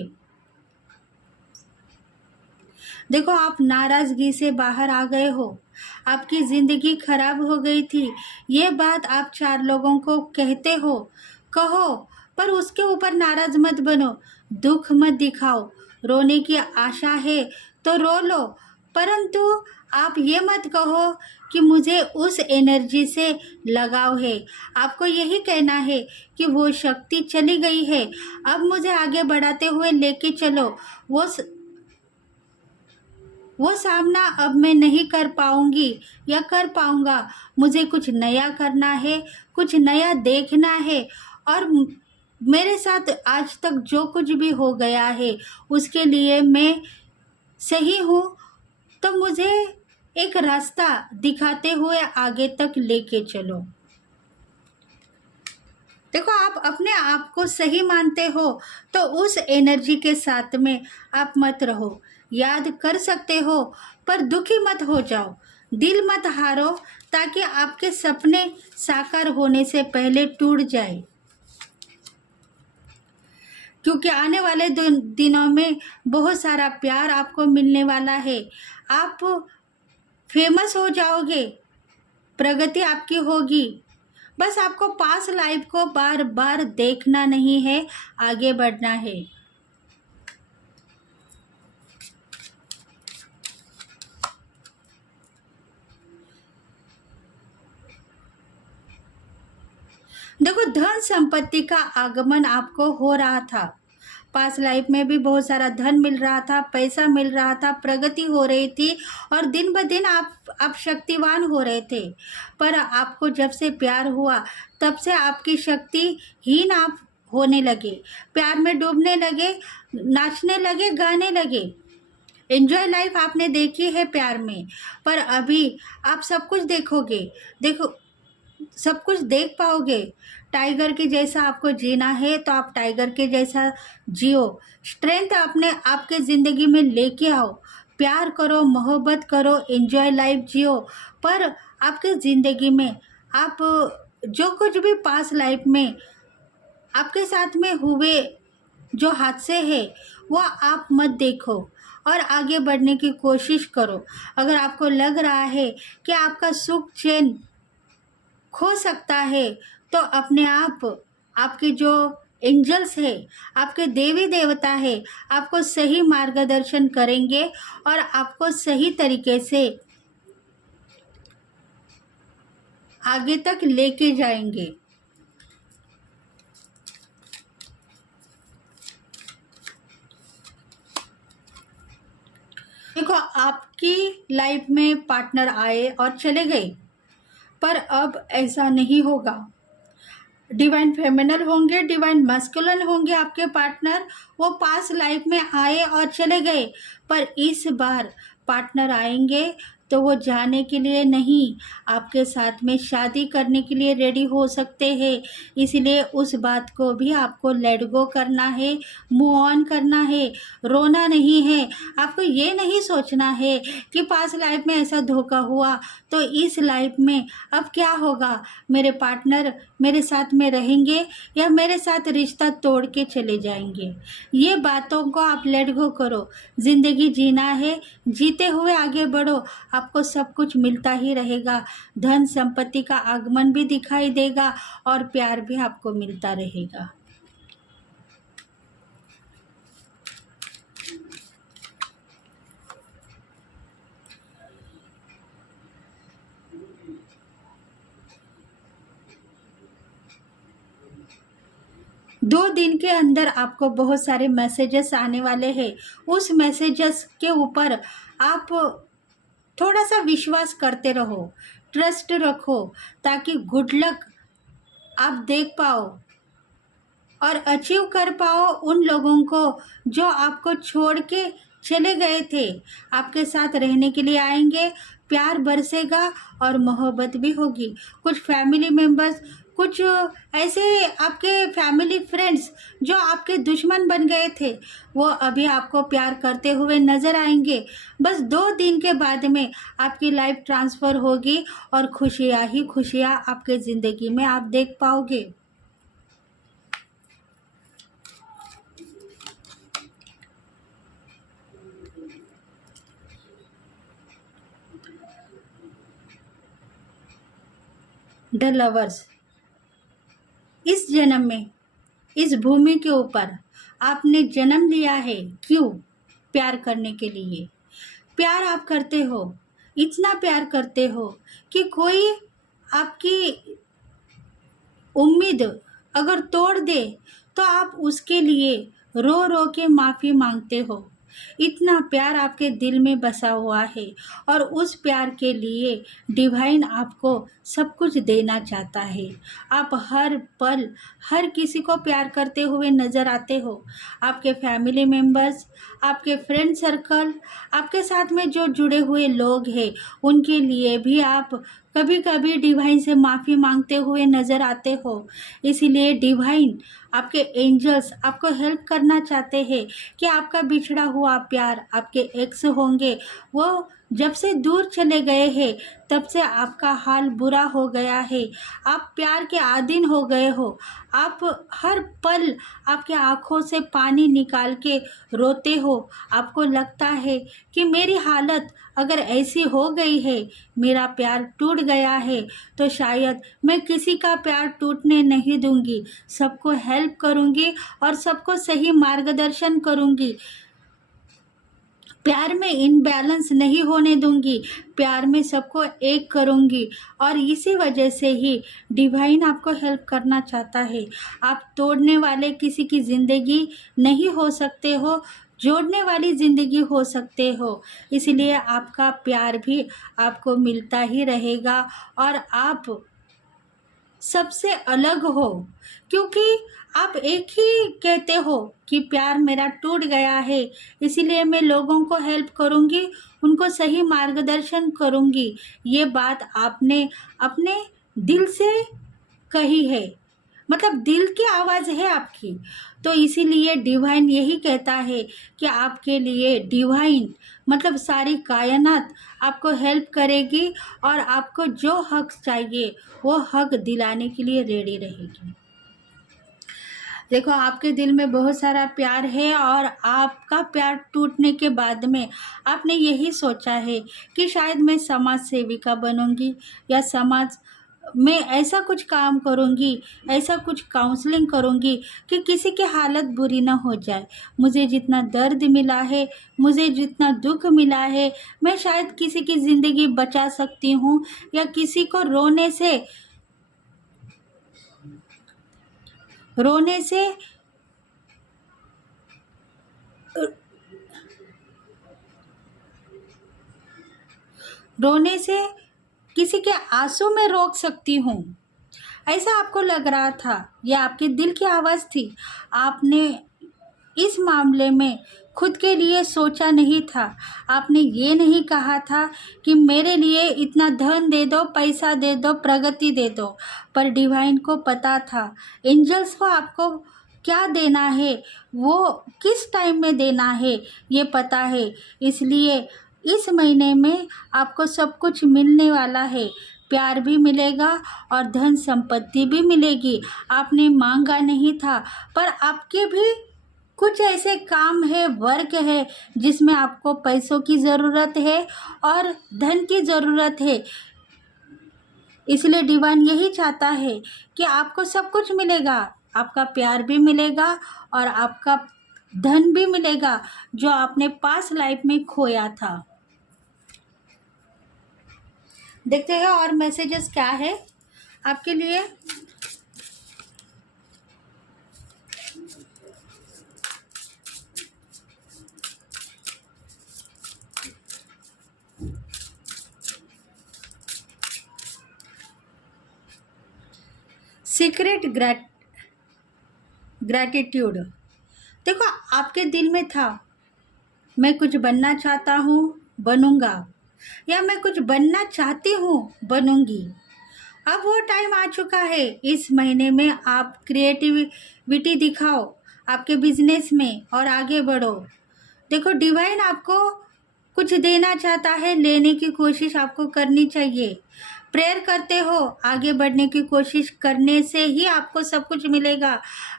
देखो, आप नाराज़गी से बाहर आ गए हो, आपकी ज़िंदगी खराब हो गई थी, ये बात आप 4 लोगों को कहते हो, कहो, पर उसके ऊपर नाराज़ मत बनो, दुख मत दिखाओ। रोने की आशा है तो रो लो, परंतु आप ये मत कहो कि मुझे उस एनर्जी से लगाव है। आपको यही कहना है कि वो शक्ति चली गई है, अब मुझे आगे बढ़ाते हुए लेके चलो। वो सामना अब मैं नहीं कर पाऊंगी या कर पाऊंगा। मुझे कुछ नया करना है, कुछ नया देखना है, और मेरे साथ आज तक जो कुछ भी हो गया है उसके लिए मैं सही हूँ, तो मुझे एक रास्ता दिखाते हुए आगे तक लेके चलो। देखो, आप अपने आप को सही मानते हो तो उस एनर्जी के साथ में आप मत रहो। याद कर सकते हो पर दुखी मत हो जाओ, दिल मत हारो, ताकि आपके सपने साकार होने से पहले टूट जाए। क्योंकि आने वाले दिनों में बहुत सारा प्यार आपको मिलने वाला है। आप फेमस हो जाओगे, प्रगति आपकी होगी। बस आपको पास लाइफ को बार बार देखना नहीं है, आगे बढ़ना है। देखो, धन संपत्ति का आगमन आपको हो रहा था। पास लाइफ में भी बहुत सारा धन मिल रहा था, पैसा मिल रहा था, प्रगति हो रही थी और दिन ब दिन आप शक्तिवान हो रहे थे। पर आपको जब से प्यार हुआ तब से आपकी शक्तिहीन आप होने लगे, प्यार में डूबने लगे, नाचने लगे, गाने लगे। एंजॉय लाइफ आपने देखी है प्यार में, पर अभी आप सब कुछ देखोगे, देखो सब कुछ देख पाओगे। टाइगर के जैसा आपको जीना है तो आप टाइगर के जैसा जियो। स्ट्रेंथ अपने आपके ज़िंदगी में लेके आओ, प्यार करो, मोहब्बत करो, एंजॉय लाइफ जियो। पर आपके ज़िंदगी में आप जो कुछ भी पास लाइफ में आपके साथ में हुए जो हादसे हैं वो आप मत देखो और आगे बढ़ने की कोशिश करो। अगर आपको लग रहा है कि आपका सुख चैन खो सकता है तो अपने आप, आपके जो एंजल्स है, आपके देवी देवता है, आपको सही मार्गदर्शन करेंगे और आपको सही तरीके से आगे तक लेके जाएंगे। देखो, आपकी लाइफ में पार्टनर आए और चले गए, पर अब ऐसा नहीं होगा। डिवाइन फेमिनल होंगे, डिवाइन मस्कुलिन होंगे आपके पार्टनर। वो पास लाइफ में आए और चले गए, पर इस बार पार्टनर आएंगे तो वो जाने के लिए नहीं, आपके साथ में शादी करने के लिए रेडी हो सकते हैं। इसलिए उस बात को भी आपको लेट गो करना है, मूव ऑन करना है, रोना नहीं है। आपको ये नहीं सोचना है कि पास लाइफ में ऐसा धोखा हुआ तो इस लाइफ में अब क्या होगा, मेरे पार्टनर मेरे साथ में रहेंगे या मेरे साथ रिश्ता तोड़ के चले जाएंगे। ये बातों को आप लेट गो करो। ज़िंदगी जीना है, जीते हुए आगे बढ़ो। आपको सब कुछ मिलता ही रहेगा, धन संपत्ति का आगमन भी दिखाई देगा और प्यार भी आपको मिलता रहेगा। दो दिन के अंदर आपको बहुत सारे मैसेजेस आने वाले हैं। उस मैसेजेस के ऊपर आप थोड़ा सा विश्वास करते रहो, ट्रस्ट रखो, ताकि गुड लक आप देख पाओ और अचीव कर पाओ उन लोगों को जो आपको छोड़ के चले गए थे। आपके साथ रहने के लिए आएंगे, प्यार बरसेगा और मोहब्बत भी होगी। कुछ फैमिली मेम्बर्स, कुछ ऐसे आपके फैमिली फ्रेंड्स जो आपके दुश्मन बन गए थे, वो अभी आपको प्यार करते हुए नज़र आएंगे। बस 2 दिन के बाद में आपकी लाइफ ट्रांसफ़र होगी और खुशियाँ ही खुशियाँ आपके ज़िंदगी में आप देख पाओगे। द लवर्स, इस जन्म में इस भूमि के ऊपर आपने जन्म लिया है। क्यों? प्यार करने के लिए। प्यार आप करते हो, इतना प्यार करते हो कि कोई आपकी उम्मीद अगर तोड़ दे तो आप उसके लिए रो रो के माफ़ी मांगते हो। इतना प्यार आपके दिल में बसा हुआ है और उस प्यार के लिए डिवाइन आपको सब कुछ देना चाहता है। आप हर पल हर किसी को प्यार करते हुए नज़र आते हो। आपके फैमिली मेम्बर्स, आपके फ्रेंड सर्कल, आपके साथ में जो जुड़े हुए लोग हैं, उनके लिए भी आप कभी कभी डिवाइन से माफ़ी मांगते हुए नज़र आते हो। इसीलिए डिवाइन, आपके एंजल्स आपको हेल्प करना चाहते हैं कि आपका बिछड़ा हुआ प्यार, आपके एक्स होंगे, वो जब से दूर चले गए हैं तब से आपका हाल बुरा हो गया है। आप प्यार के आदीन हो गए हो। आप हर पल आपके आँखों से पानी निकाल के रोते हो। आपको लगता है कि मेरी हालत अगर ऐसी हो गई है, मेरा प्यार टूट गया है, तो शायद मैं किसी का प्यार टूटने नहीं दूंगी, सबको हेल्प करूंगी और सबको सही मार्गदर्शन करूंगी। प्यार में इनबैलेंस नहीं होने दूंगी, प्यार में सबको एक करूंगी। और इसी वजह से ही डिवाइन आपको हेल्प करना चाहता है। आप तोड़ने वाले किसी की ज़िंदगी नहीं हो सकते हो, जोड़ने वाली ज़िंदगी हो सकते हो। इसलिए आपका प्यार भी आपको मिलता ही रहेगा और आप सबसे अलग हो, क्योंकि आप एक ही कहते हो कि प्यार मेरा टूट गया है, इसीलिए मैं लोगों को हेल्प करूँगी, उनको सही मार्गदर्शन करूँगी। ये बात आपने अपने दिल से कही है, मतलब दिल की आवाज़ है आपकी। तो इसीलिए डिवाइन यही कहता है कि आपके लिए डिवाइन मतलब सारी कायनात आपको हेल्प करेगी और आपको जो हक चाहिए वो हक दिलाने के लिए रेडी रहेगी। देखो, आपके दिल में बहुत सारा प्यार है और आपका प्यार टूटने के बाद में आपने यही सोचा है कि शायद मैं समाज सेविका बनूंगी या समाज में ऐसा कुछ काम करूंगी, ऐसा कुछ काउंसलिंग करूंगी कि किसी की हालत बुरी ना हो जाए। मुझे जितना दर्द मिला है, मुझे जितना दुख मिला है, मैं शायद किसी की ज़िंदगी बचा सकती हूँ या किसी को रोने से रोने से किसी के आंसू में रोक सकती हूँ। ऐसा आपको लग रहा था, यह आपके दिल की आवाज़ थी। आपने इस मामले में खुद के लिए सोचा नहीं था। आपने ये नहीं कहा था कि मेरे लिए इतना धन दे दो, पैसा दे दो, प्रगति दे दो। पर डिवाइन को पता था, एंजल्स को आपको क्या देना है, वो किस टाइम में देना है, ये पता है। इसलिए इस महीने में आपको सब कुछ मिलने वाला है। प्यार भी मिलेगा और धन संपत्ति भी मिलेगी। आपने मांगा नहीं था, पर आपके भी कुछ ऐसे काम है, वर्क है जिसमें आपको पैसों की ज़रूरत है और धन की ज़रूरत है। इसलिए डिवाइन यही चाहता है कि आपको सब कुछ मिलेगा, आपका प्यार भी मिलेगा और आपका धन भी मिलेगा जो आपने पास्ट लाइफ में खोया था। देखते हैं और मैसेजेस क्या है आपके लिए। Secret gratitude. देखो, आपके दिल में था, मैं कुछ बनना चाहता हूँ, बनूंगा, या मैं कुछ बनना चाहती हूँ, बनूंगी। अब वो टाइम आ चुका है। इस महीने में आप क्रिएटिविटी दिखाओ आपके बिजनेस में और आगे बढ़ो। देखो, डिवाइन आपको कुछ देना चाहता है, लेने की कोशिश आपको करनी चाहिए। प्रेयर करते हो, आगे बढ़ने की कोशिश करने से ही आपको सब कुछ मिलेगा।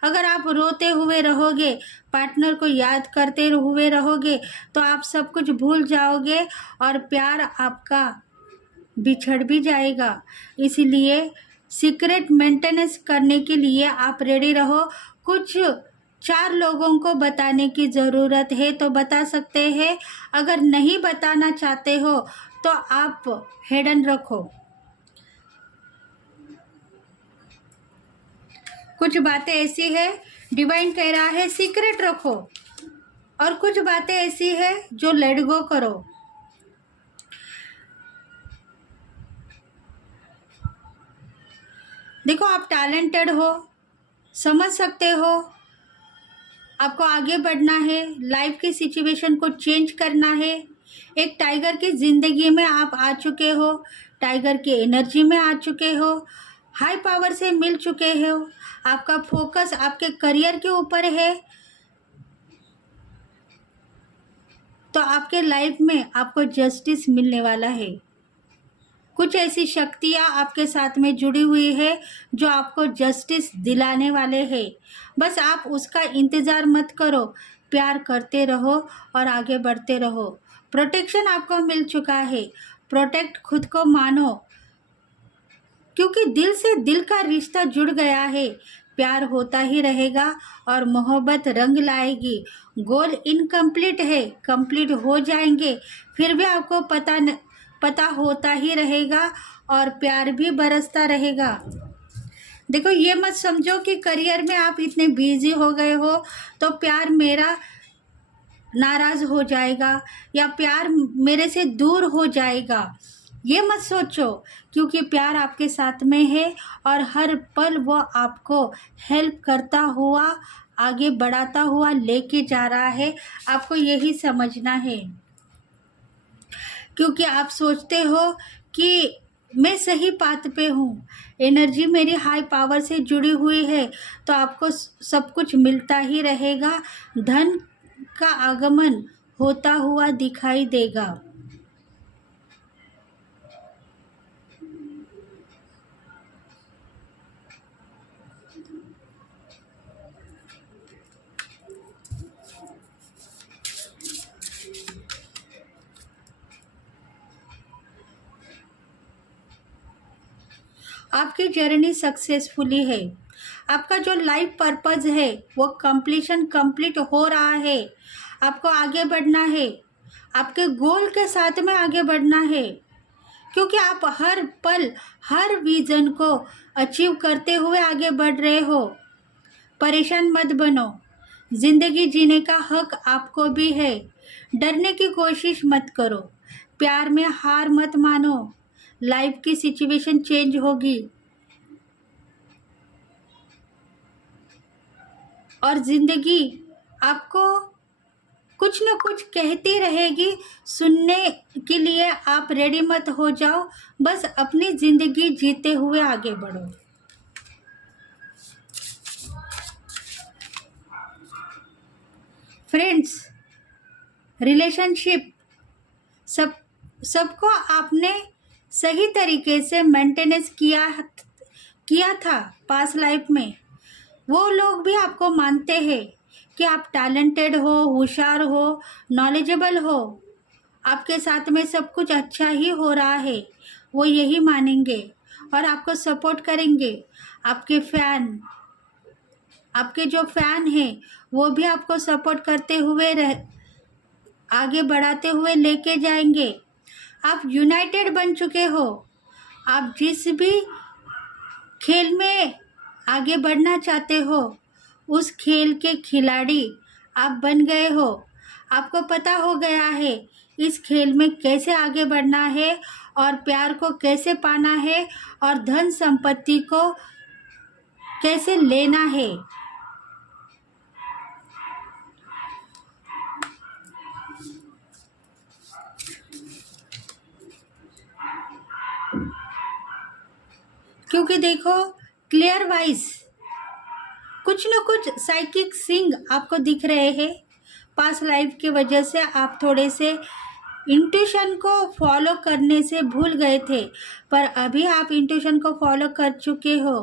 अगर आप रोते हुए रहोगे, पार्टनर को याद करते हुए रहोगे, तो आप सब कुछ भूल जाओगे और प्यार आपका बिछड़ भी जाएगा। इसीलिए सीक्रेट मेंटेनेंस करने के लिए आप रेडी रहो। कुछ 4 लोगों को बताने की ज़रूरत है तो बता सकते हैं, अगर नहीं बताना चाहते हो तो आप हिडन रखो। कुछ बातें ऐसी है डिवाइन कह रहा है सीक्रेट रखो, और कुछ बातें ऐसी है जो लेट गो करो। देखो, आप टैलेंटेड हो, समझ सकते हो, आपको आगे बढ़ना है, लाइफ की सिचुएशन को चेंज करना है। एक टाइगर की ज़िंदगी में आप आ चुके हो, टाइगर की एनर्जी में आ चुके हो, हाई पावर से मिल चुके हो। आपका फोकस आपके करियर के ऊपर है, तो आपके लाइफ में आपको जस्टिस मिलने वाला है। कुछ ऐसी शक्तियाँ आपके साथ में जुड़ी हुई है जो आपको जस्टिस दिलाने वाले हैं। बस आप उसका इंतज़ार मत करो, प्यार करते रहो और आगे बढ़ते रहो। प्रोटेक्शन आपको मिल चुका है, प्रोटेक्ट खुद को मानो, क्योंकि दिल से दिल का रिश्ता जुड़ गया है। प्यार होता ही रहेगा और मोहब्बत रंग लाएगी। गोल इनकम्प्लीट है, कंप्लीट हो जाएंगे, फिर भी आपको पता होता ही रहेगा और प्यार भी बरसता रहेगा। देखो, ये मत समझो कि करियर में आप इतने बिजी हो गए हो तो प्यार मेरा नाराज़ हो जाएगा या प्यार मेरे से दूर हो जाएगा। ये मत सोचो, क्योंकि प्यार आपके साथ में है और हर पल वो आपको हेल्प करता हुआ, आगे बढ़ाता हुआ लेके जा रहा है। आपको यही समझना है, क्योंकि आप सोचते हो कि मैं सही पाथ पे हूँ, एनर्जी मेरी हाई पावर से जुड़ी हुई है, तो आपको सब कुछ मिलता ही रहेगा, धन का आगमन होता हुआ दिखाई देगा। आपकी जर्नी सक्सेसफुली है। आपका जो लाइफ पर्पस है वो कंप्लीट हो रहा है। आपको आगे बढ़ना है, आपके गोल के साथ में आगे बढ़ना है, क्योंकि आप हर पल हर विजन को अचीव करते हुए आगे बढ़ रहे हो। परेशान मत बनो, जिंदगी जीने का हक आपको भी है। डरने की कोशिश मत करो, प्यार में हार मत मानो, लाइफ की सिचुएशन चेंज होगी और जिंदगी आपको कुछ न कुछ कहती रहेगी। सुनने के लिए आप रेडी मत हो जाओ, बस अपनी जिंदगी जीते हुए आगे बढ़ो। फ्रेंड्स, रिलेशनशिप सबको आपने सही तरीके से मेंटेनेंस किया था पास्ट लाइफ में। वो लोग भी आपको मानते हैं कि आप टैलेंटेड हो, होशियार हो, नॉलेजेबल हो, आपके साथ में सब कुछ अच्छा ही हो रहा है। वो यही मानेंगे और आपको सपोर्ट करेंगे। आपके फैन आपके जो फैन हैं वो भी आपको सपोर्ट करते हुए आगे बढ़ाते हुए लेके जाएंगे। आप यूनाइटेड बन चुके हो। आप जिस भी खेल में आगे बढ़ना चाहते हो उस खेल के खिलाड़ी आप बन गए हो। आपको पता हो गया है इस खेल में कैसे आगे बढ़ना है और प्यार को कैसे पाना है और धन संपत्ति को कैसे लेना है। क्योंकि देखो, क्लियर वाइज कुछ न कुछ साइकिक सिंग आपको दिख रहे हैं। पास्ट लाइफ की वजह से आप थोड़े से इंट्यूशन को फॉलो करने से भूल गए थे, पर अभी आप इंट्यूशन को फॉलो कर चुके हो।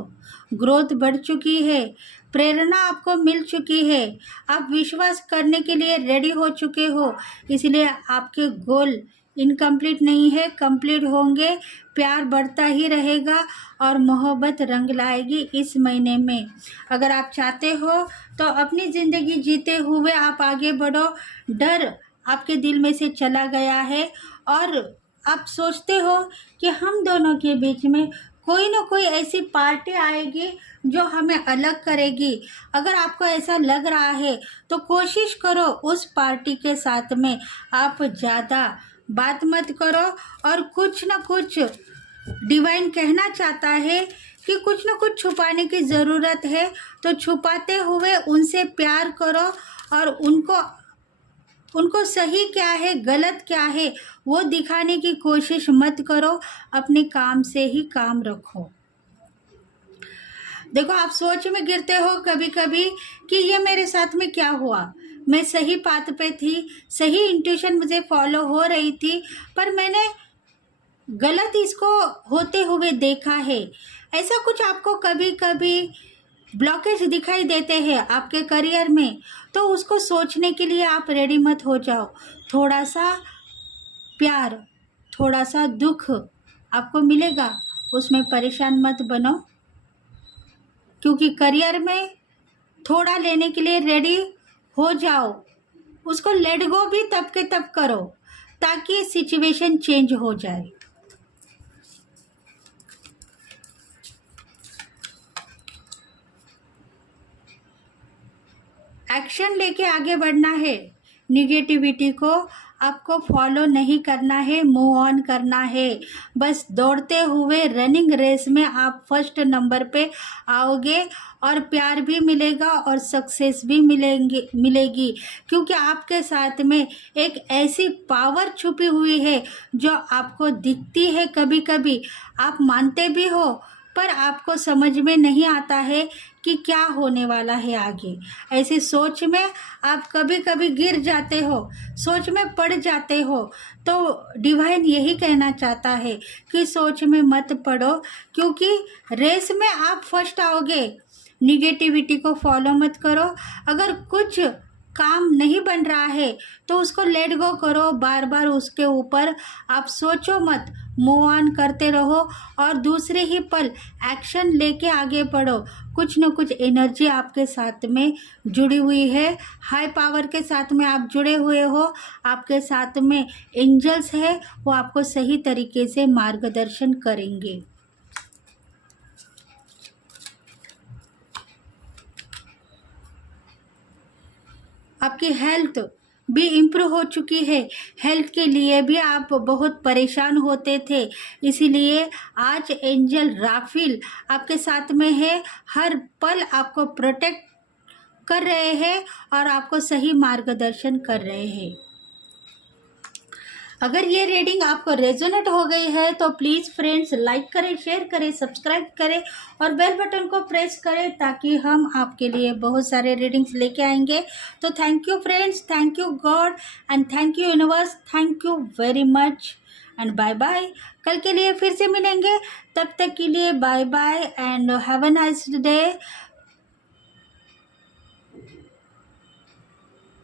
ग्रोथ बढ़ चुकी है, प्रेरणा आपको मिल चुकी है, आप विश्वास करने के लिए रेडी हो चुके हो। इसलिए आपके गोल इनकम्प्लीट नहीं है, कंप्लीट होंगे। प्यार बढ़ता ही रहेगा और मोहब्बत रंग लाएगी इस महीने में। अगर आप चाहते हो तो अपनी ज़िंदगी जीते हुए आप आगे बढ़ो। डर आपके दिल में से चला गया है और आप सोचते हो कि हम दोनों के बीच में कोई ना कोई ऐसी पार्टी आएगी जो हमें अलग करेगी। अगर आपको ऐसा लग रहा है तो कोशिश करो उस पार्टी के साथ में आप ज़्यादा बात मत करो। और कुछ ना कुछ डिवाइन कहना चाहता है कि कुछ ना कुछ छुपाने की ज़रूरत है, तो छुपाते हुए उनसे प्यार करो और उनको सही क्या है गलत क्या है वो दिखाने की कोशिश मत करो। अपने काम से ही काम रखो। देखो, आप सोच में गिरते हो कभी कभी कि ये मेरे साथ में क्या हुआ। मैं सही पाथ पे थी, सही इंट्यूशन मुझे फॉलो हो रही थी, पर मैंने गलत इसको होते हुए देखा है। ऐसा कुछ आपको कभी कभी ब्लॉकेज दिखाई देते हैं आपके करियर में, तो उसको सोचने के लिए आप रेडी मत हो जाओ। थोड़ा सा प्यार, थोड़ा सा दुख आपको मिलेगा, उसमें परेशान मत बनो, क्योंकि करियर में थोड़ा लेने के लिए रेडी हो जाओ। उसको लेट गो भी तब के तब करो ताकि सिचुएशन चेंज हो जाए। एक्शन लेके आगे बढ़ना है। निगेटिविटी को आपको फॉलो नहीं करना है, मूव ऑन करना है। बस दौड़ते हुए रनिंग रेस में आप फर्स्ट नंबर पे आओगे और प्यार भी मिलेगा और सक्सेस भी मिलेगी, क्योंकि आपके साथ में एक ऐसी पावर छुपी हुई है जो आपको दिखती है, कभी कभी आप मानते भी हो, पर आपको समझ में नहीं आता है कि क्या होने वाला है आगे। ऐसी सोच में आप कभी कभी गिर जाते हो, सोच में पड़ जाते हो। तो डिवाइन यही कहना चाहता है कि सोच में मत पड़ो, क्योंकि रेस में आप फर्स्ट आओगे। निगेटिविटी को फॉलो मत करो। अगर कुछ काम नहीं बन रहा है तो उसको लेट गो करो, बार बार उसके ऊपर आप सोचो मत, मूव ऑन करते रहो और दूसरे ही पल एक्शन लेके आगे बढ़ो। कुछ न कुछ एनर्जी आपके साथ में जुड़ी हुई है, हाई पावर के साथ में आप जुड़े हुए हो, आपके साथ में एंजल्स है, वो आपको सही तरीके से मार्गदर्शन करेंगे। आपकी हेल्थ भी इम्प्रूव हो चुकी है। हेल्थ के लिए भी आप बहुत परेशान होते थे, इसीलिए आज एंजल राफेल आपके साथ में है, हर पल आपको प्रोटेक्ट कर रहे हैं और आपको सही मार्गदर्शन कर रहे हैं। अगर ये रीडिंग आपको रेजोनेट हो गई है तो प्लीज़ फ्रेंड्स लाइक करें, शेयर करें, सब्सक्राइब करें और बेल बटन को प्रेस करें, ताकि हम आपके लिए बहुत सारे रीडिंग्स लेके आएंगे। तो thank you friends, thank you God and thank you universe, thank you very much and bye bye. कल के लिए फिर से मिलेंगे, तब तक के लिए bye bye and have a nice day.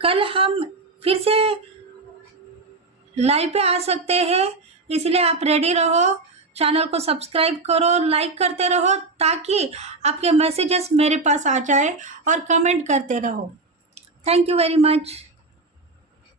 कल हम फिर से लाइव पे आ सकते हैं, इसलिए आप रेडी रहो। चैनल को सब्सक्राइब करो, लाइक करते रहो, ताकि आपके मैसेजेस मेरे पास आ जाए और कमेंट करते रहो। Thank you very much.